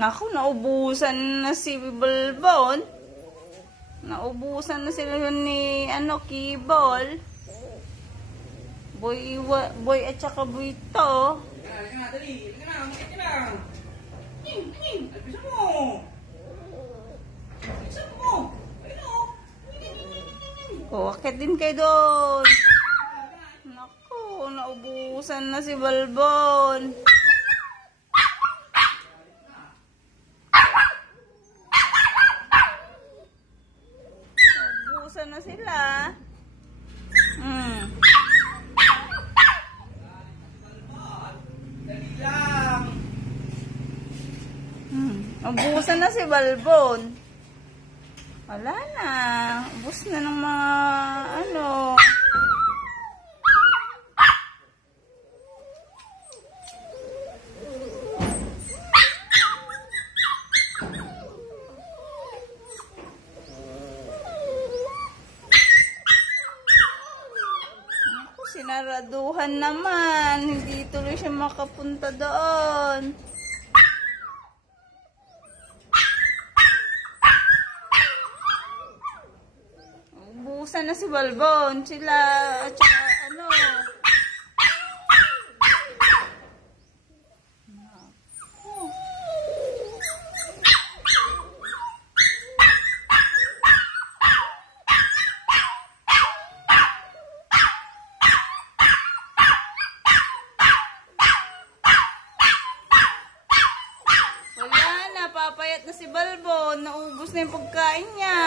Naku, naubusan na si Balbon. Naubusan na sila ni Kibol. Boy at saka boy to. Halika na, dali. Halika na, makit ka na. Alpisan mo. Alpisan mo. Ayun o. Akit din kayo doon. Naku, naubusan na si Balbon. Naubusan na sila. Dali lang. Ubusan na si Balbon. Wala na. Ubus na ng mga sinaraduhan naman. Hindi tuloy siya makapunta doon. Ubusan na si Balbon. Sila at saka wala na, papayat na si Balbon. Naubos na yung pagkain niya.